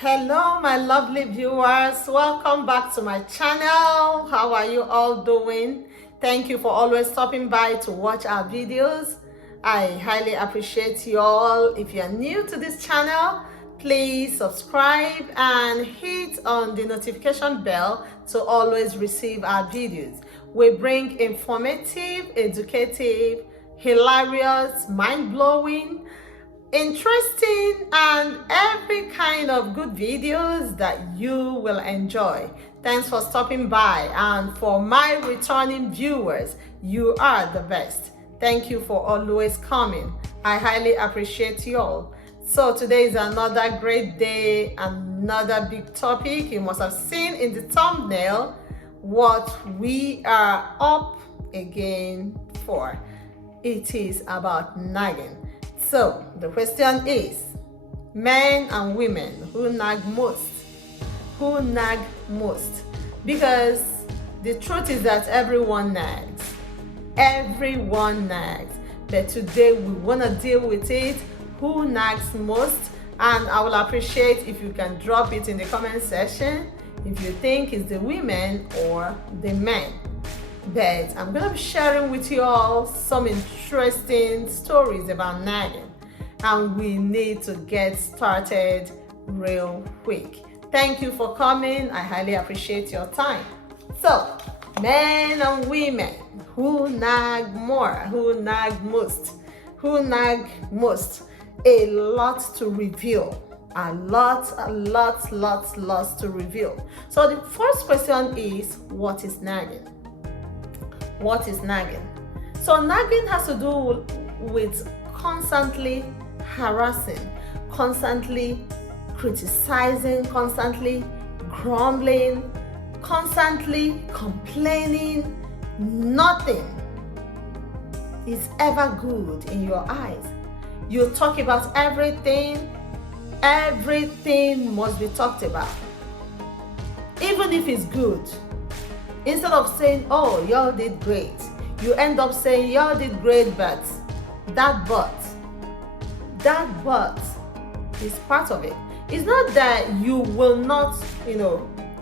Hello, my lovely viewers. Welcome back to my channel. How are you all doing? Thank you for always stopping by to watch our videos. I highly appreciate you all. If you're new to this channel, please subscribe and hit on the notification bell to always receive our videos. We bring informative, educative, hilarious, mind-blowing, interesting and every kind of good videos that you will enjoy. Thanks for stopping by, and for my returning viewers, you are the best. Thank you for always coming. I highly appreciate you all. So today is another great day, another big topic. You must have seen in the thumbnail what we are up again for. It is about nagging. So the question is, men and women, who nag most? Who nag most? Because the truth is that everyone nags. Everyone nags. But today we want to deal with it. Who nags most? And I will appreciate if you can drop it in the comment section if you think it's the women or the men. But I'm going to be sharing with you all some interesting stories about nagging, and we need to get started real quick. Thank you for coming. I highly appreciate your time. So, men and women, who nag more? Who nag most? Who nag most? A lot to reveal. Lots to reveal. So the first question is, what is nagging? What is nagging? So nagging has to do with constantly harassing, constantly criticizing, constantly grumbling, constantly complaining. Nothing is ever good in your eyes. You talk about everything. Everything must be talked about, even if it's good. Instead of saying, oh, y'all did great, you end up saying, y'all did great, but that is part of it. It's not that you will not,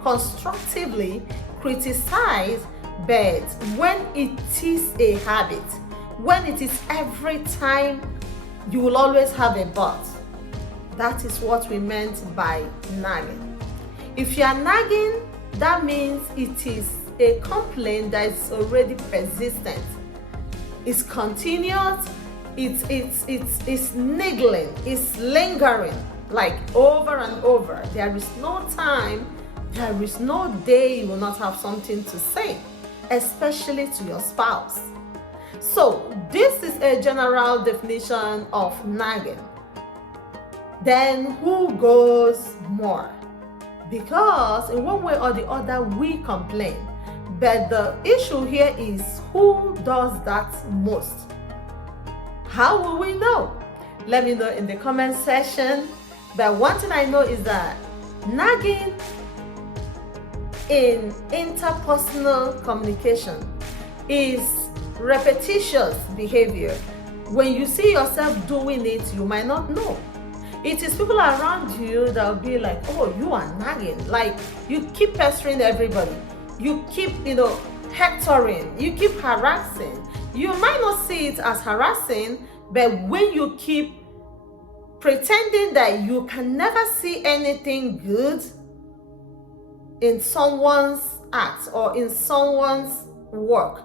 constructively criticize, but when it is a habit, when it is every time, you will always have a but. That is what we meant by nagging. If you are nagging, that means it is a complaint that is already persistent. It's continuous, it's niggling, it's lingering, like over and over. There is no time, there is no day you will not have something to say, especially to your spouse. So this is a general definition of nagging. Then who goes more? Because in one way or the other we complain, but the issue here is who does that most. How will we know? Let me know in the comment section. But one thing I know is that nagging in interpersonal communication is repetitious behavior. When you see yourself doing it, you might not know. It is people around you that will be like, oh, you are nagging. Like, you keep pestering everybody. You keep, hectoring. You keep harassing. You might not see it as harassing, but when you keep pretending that you can never see anything good in someone's act or in someone's work,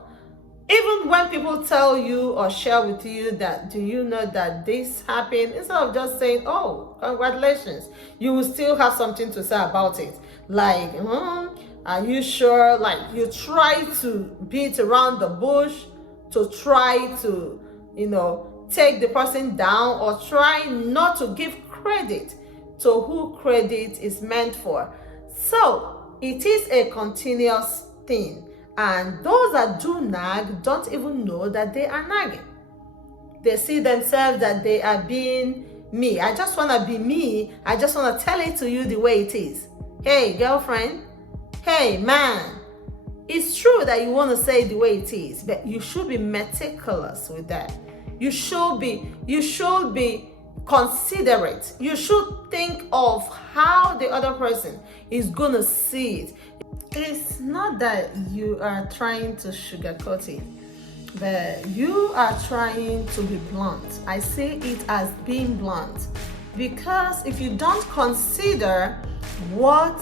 even when people tell you or share with you that, do you know that this happened? Instead of just saying, oh, congratulations, you will still have something to say about it. Like, are you sure? Like, you try to beat around the bush to try to, take the person down, or try not to give credit to who credit is meant for. So it is a continuous thing. And those that do nag don't even know that they are nagging. They see themselves that they are being me. I just want to be me. I just want to tell it to you the way it is. Hey, girlfriend. Hey, man. It's true that you want to say it the way it is, but you should be meticulous with that. You should be considerate. You should think of how the other person is going to see it. It's not that you are trying to sugarcoat it, but you are trying to be blunt. I see it as being blunt, because if you don't consider what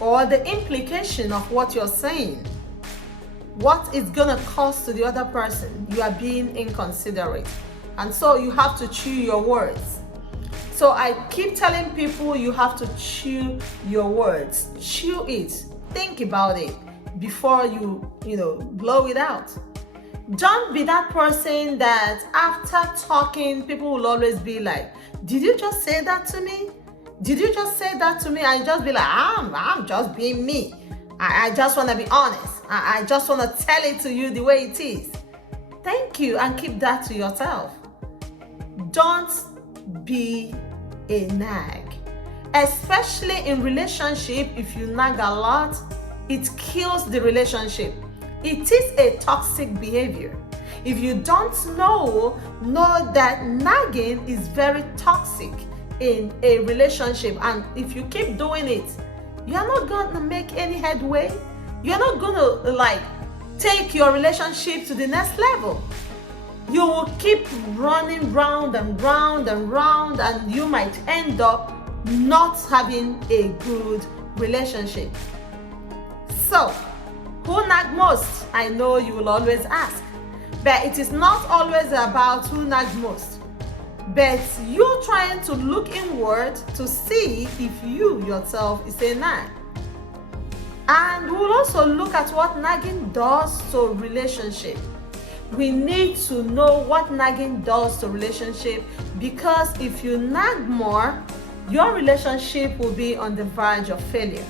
or the implication of what you're saying, what it's gonna cause to the other person, you are being inconsiderate. And so you have to chew your words. So I keep telling people you have to chew your words. Chew it. Think about it before you blow it out. Don't be that person that after talking, people will always be like, did you just say that to me? Did you just say that to me? And just be like, I'm just being me. I just want to be honest. I just want to tell it to you the way it is. Thank you, and keep that to yourself. Don't be a nag. Especially in relationship, if you nag a lot, it kills the relationship. It is a toxic behavior. If you don't know that nagging is very toxic in a relationship, and if you keep doing it, you're not going to make any headway. You're not going to take your relationship to the next level. You will keep running round and round and round, and you might end up not having a good relationship. So, who nag most? I know you will always ask, but it is not always about who nags most, but you trying to look inward to see if you yourself is a nag. And we'll also look at what nagging does to a relationship. We need to know what nagging does to relationship, because if you nag more, your relationship will be on the verge of failure.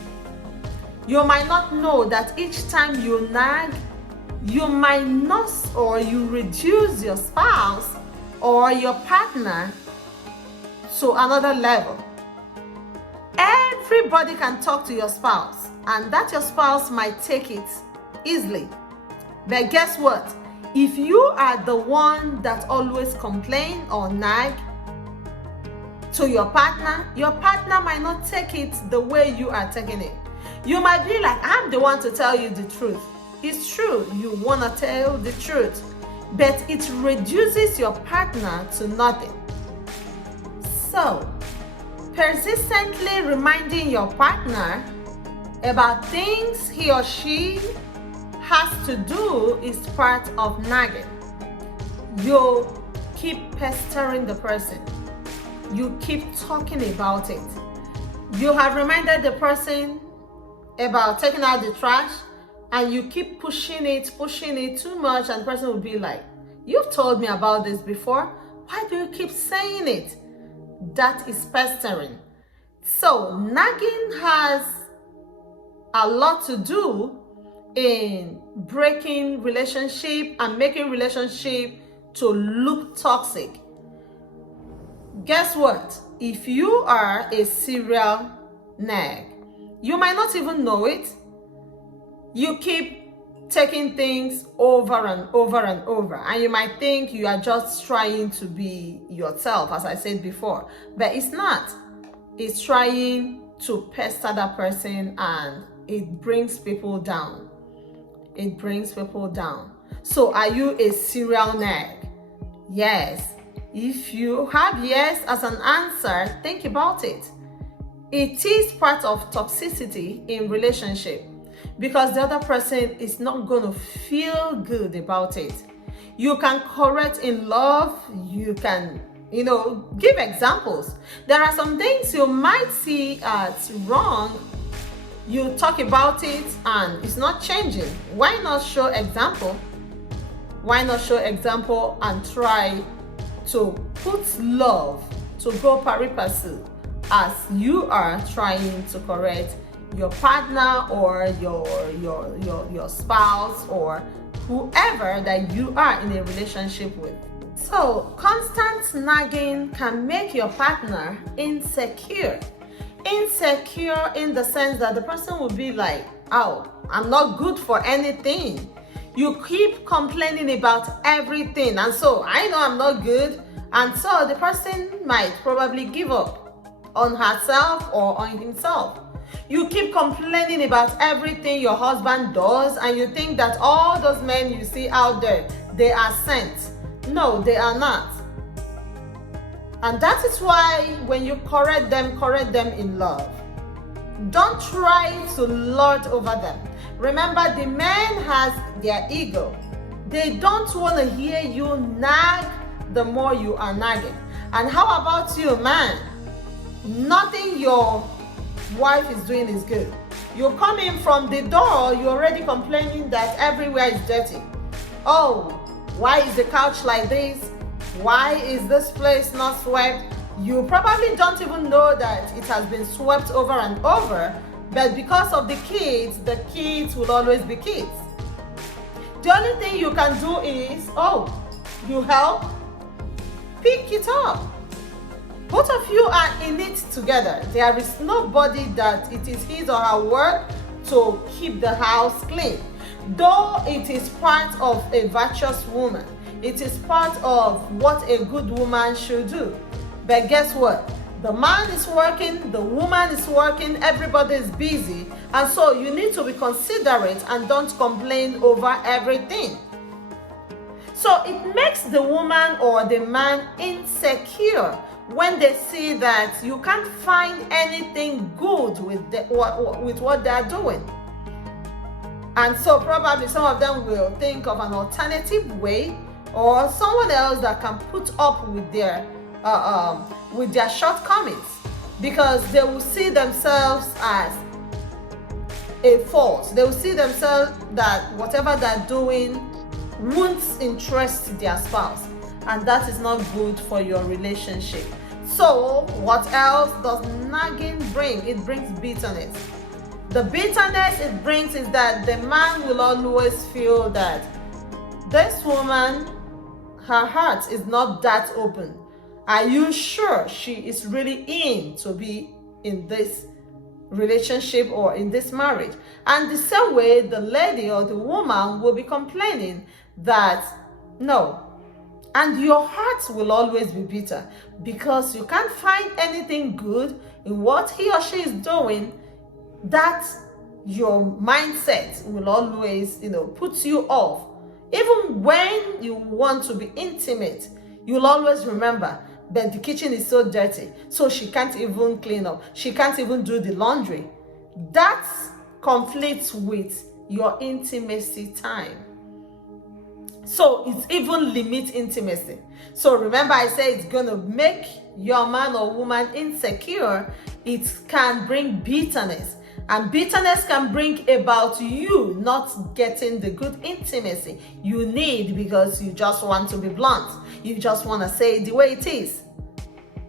You might not know that each time you nag, you minus or you reduce your spouse or your partner to another level. Everybody can talk to your spouse, and that your spouse might take it easily. But guess what? If you are the one that always complain or nag to your partner might not take it the way you are taking it. You might be like, I'm the one to tell you the truth. It's true, you want to tell the truth, but it reduces your partner to nothing. So, persistently reminding your partner about things he or she has to do is part of nagging. You keep pestering the person. You keep talking about it. You have reminded the person about taking out the trash, and you keep pushing it too much, and the person will be like, you've told me about this before. Why do you keep saying it? That is pestering. So nagging has a lot to do in breaking relationship and making relationship to look toxic. Guess what? If you are a serial nag, you might not even know it. You keep taking things over and over and over, and you might think you are just trying to be yourself, as I said before, but it's not. It's trying to pester that person, and it brings people down. It brings people down. So are you a serial nag? Yes. If you have yes as an answer, think about it. It is part of toxicity in relationship, because the other person is not going to feel good about it. You can correct in love. You can, give examples. There are some things you might see as wrong. You talk about it and it's not changing. Why not show example? Why not show example and try to put love to go pari passu as you are trying to correct your partner or your spouse or whoever that you are in a relationship with. So constant nagging can make your partner insecure. Insecure in the sense that the person will be like, oh, I'm not good for anything. You keep complaining about everything, and so I know I'm not good. And so the person might probably give up on herself or on himself. You keep complaining about everything your husband does, and you think that all those men you see out there, they are sent. No, they are not. And that is why when you correct them in love. Don't try to lord over them. Remember, the man has their ego. They don't want to hear you nag the more you are nagging. And how about you, man? Nothing your wife is doing is good. You come in from the door, you're already complaining that everywhere is dirty. Oh, why is the couch like this? Why is this place not swept? You probably don't even know that it has been swept over and over, but because of the kids will always be kids. The only thing you can do is, you help, pick it up. Both of you are in it together. There is nobody that it is his or her work to keep the house clean. Though it is part of a virtuous woman, it is part of what a good woman should do. But guess what? The man is working, the woman is working, everybody is busy. And so you need to be considerate and don't complain over everything. So it makes the woman or the man insecure when they see that you can't find anything good with what they're doing. And so probably some of them will think of an alternative way, or someone else that can put up with their shortcomings, because they will see themselves as a fault. They will see themselves that whatever they're doing won't interest their spouse, and that is not good for your relationship. So what else does nagging bring? It brings bitterness. The bitterness it brings is that the man will always feel that this woman, her heart is not that open. Are you sure she is really in to be in this relationship or in this marriage? And the same way, the lady or the woman will be complaining that no. And your heart will always be bitter because you can't find anything good in what he or she is doing. That your mindset will always, put you off. Even when you want to be intimate, you'll always remember that the kitchen is so dirty, so she can't even clean up. She can't even do the laundry. That conflicts with your intimacy time. So it even limits intimacy. So remember, I said it's going to make your man or woman insecure. It can bring bitterness. And bitterness can bring about you not getting the good intimacy you need because you just want to be blunt. You just want to say it the way it is.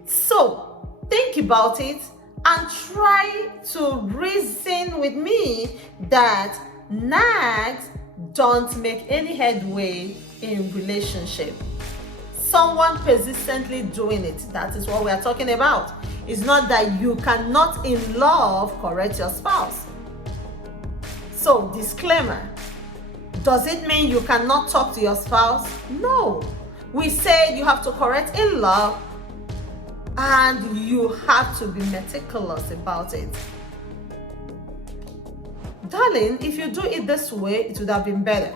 So think about it and try to reason with me that nags don't make any headway in relationship. Someone persistently doing it, that is what we are talking about. It's not that you cannot in love correct your spouse. So disclaimer, does it mean you cannot talk to your spouse? No. We say you have to correct in love and you have to be meticulous about it. Darling, if you do it this way, it would have been better.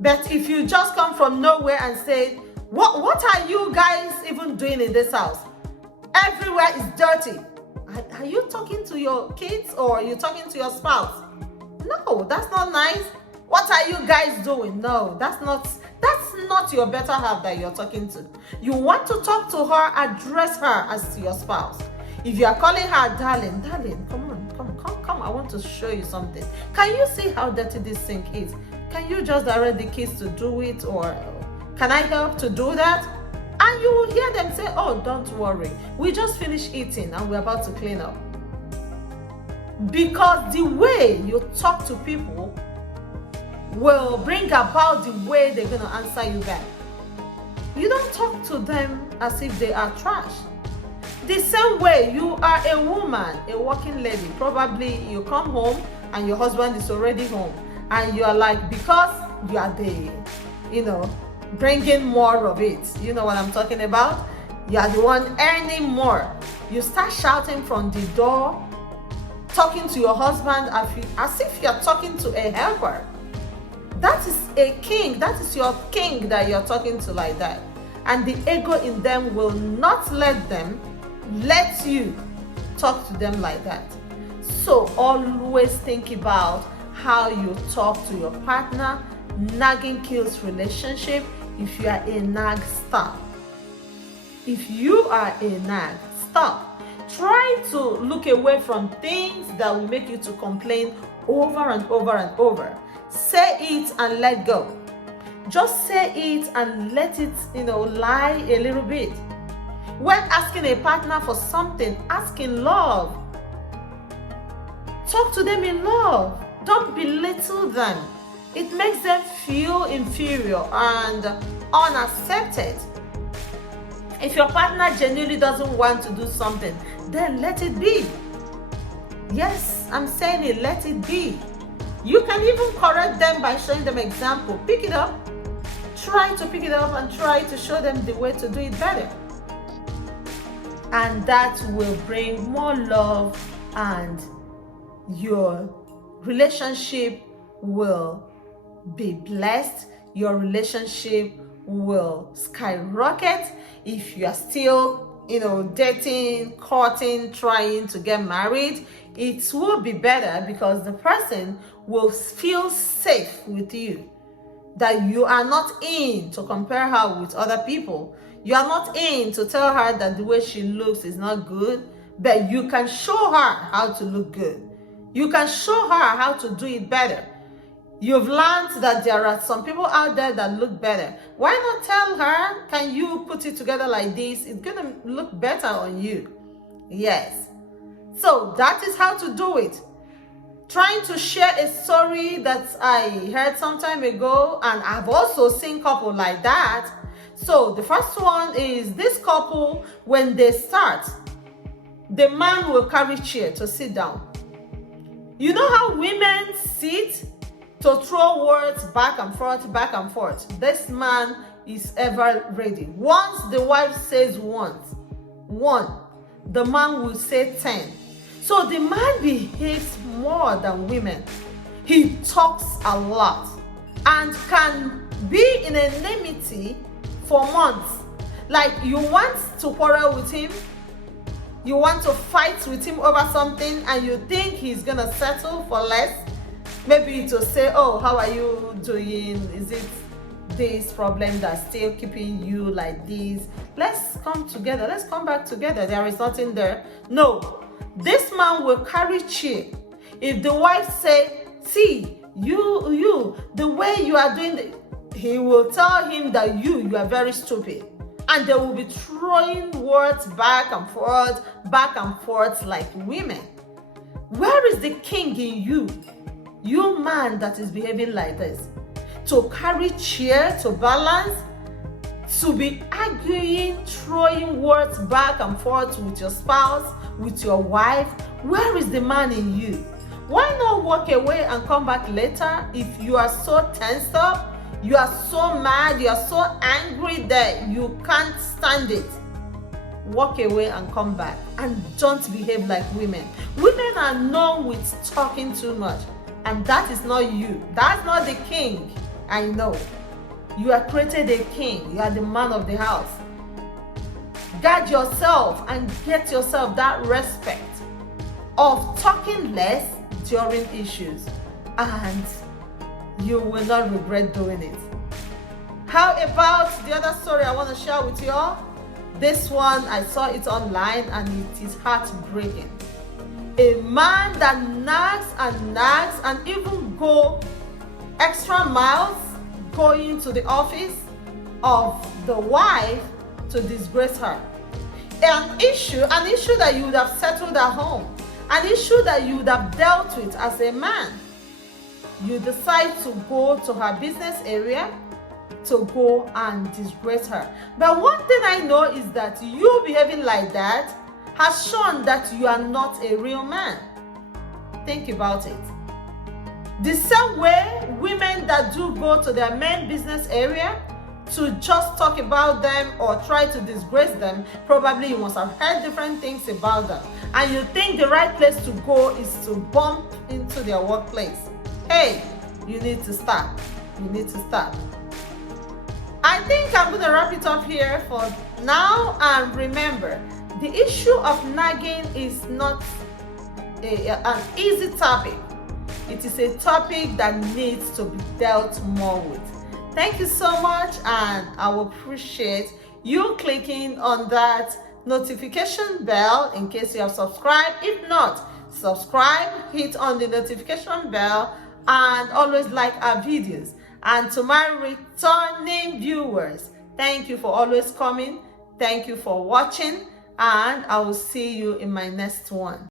But if you just come from nowhere and say, what are you guys even doing in this house? Everywhere is dirty. Are you talking to your kids or are you talking to your spouse? No, that's not nice. What are you guys doing? No, that's not your better half that you're talking to. You want to talk to her, address her as your spouse. If you are calling her darling, come on, I want to show you something. Can you see how dirty this sink is? Can you just direct the kids to do it, or can I help to do that? And you will hear them say, oh, don't worry, we just finished eating and we're about to clean up. Because the way you talk to people will bring about the way they're going to answer you back. You don't talk to them as if they are trash. The same way, you are a woman, a working lady. Probably you come home and your husband is already home. And you are like, because you are the, bringing more of it. You know what I'm talking about? You are the one earning more. You start shouting from the door, talking to your husband as if you're talking to a helper. That is a king. That is your king that you're talking to like that. And the ego in them will not let you talk to them like that. So always think about how you talk to your partner. Nagging kills relationship. If you are a nag, stop. If you are a nag, stop. Try to look away from things that will make you to complain over and over and over. Say it and let go. Just say it and let it, lie a little bit. When asking a partner for something, ask in love. Talk to them in love. Don't belittle them. It makes them feel inferior and unaccepted. If your partner genuinely doesn't want to do something, then let it be. Yes, I'm saying it, let it be. You can even correct them by showing them example. Pick it up. Try to pick it up and try to show them the way to do it better. And that will bring more love, and your relationship will be blessed. Your relationship will skyrocket. If you are still, dating, courting, trying to get married, it will be better because the person will feel safe with you. That you are not in to compare her with other people. You are not in to tell her that the way she looks is not good, but you can show her how to look good. You can show her how to do it better. You've learned that there are some people out there that look better. Why not tell her, can you put it together like this? It's going to look better on you. Yes. So that is how to do it. Trying to share a story that I heard some time ago, and I've also seen couple like that. So the first one is this couple, when they start, the man will carry chair to sit down. You know how women sit to throw words back and forth, back and forth. This man is ever ready. Once the wife says one, the man will say 10. So the man behaves more than women. He talks a lot and can be in enmity for months. Like, you want to quarrel with him, you want to fight with him over something, and you think he's gonna settle for less. Maybe to say, oh, how are you doing? Is it this problem that's still keeping you like this? Let's come together. Let's come back together. There is nothing there. No. This man will carry chair. If the wife say, see, you, the way you are doing he will tell him that you are very stupid. And they will be throwing words back and forth like women. Where is the king in you? You man that is behaving like this. To carry chair, to balance, to be arguing, throwing words back and forth with your spouse, with your wife. Where is the man in you? Why not walk away and come back later? If you are so tensed up, you are so mad, you are so angry that you can't stand it, walk away and come back. And don't behave like women. Women are known with talking too much, and that is not you. That's not the king. I know. You are created a king. You are the man of the house. Guard yourself and get yourself that respect of talking less during issues, and you will not regret doing it. How about the other story I want to share with you all? This one, I saw it online and it is heartbreaking. A man that nags and even go extra miles going to the office of the wife to disgrace her. An issue that you would have settled at home, an issue that you would have dealt with as a man. You decide to go to her business area to go and disgrace her. But one thing I know is that you behaving like that has shown that you are not a real man. Think about it. The same way women that do go to their main business area to just talk about them or try to disgrace them. Probably you must have heard different things about them, and you think the right place to go is to bump into their workplace. Hey, you need to stop. You need to stop. I think I'm going to wrap it up here for now. And remember, the issue of nagging is not an easy topic. It is a topic that needs to be dealt more with. Thank you so much, and I will appreciate you clicking on that notification bell in case you have subscribed. If not, subscribe, hit on the notification bell, and always like our videos. And to my returning viewers, thank you for always coming. Thank you for watching, and I will see you in my next one.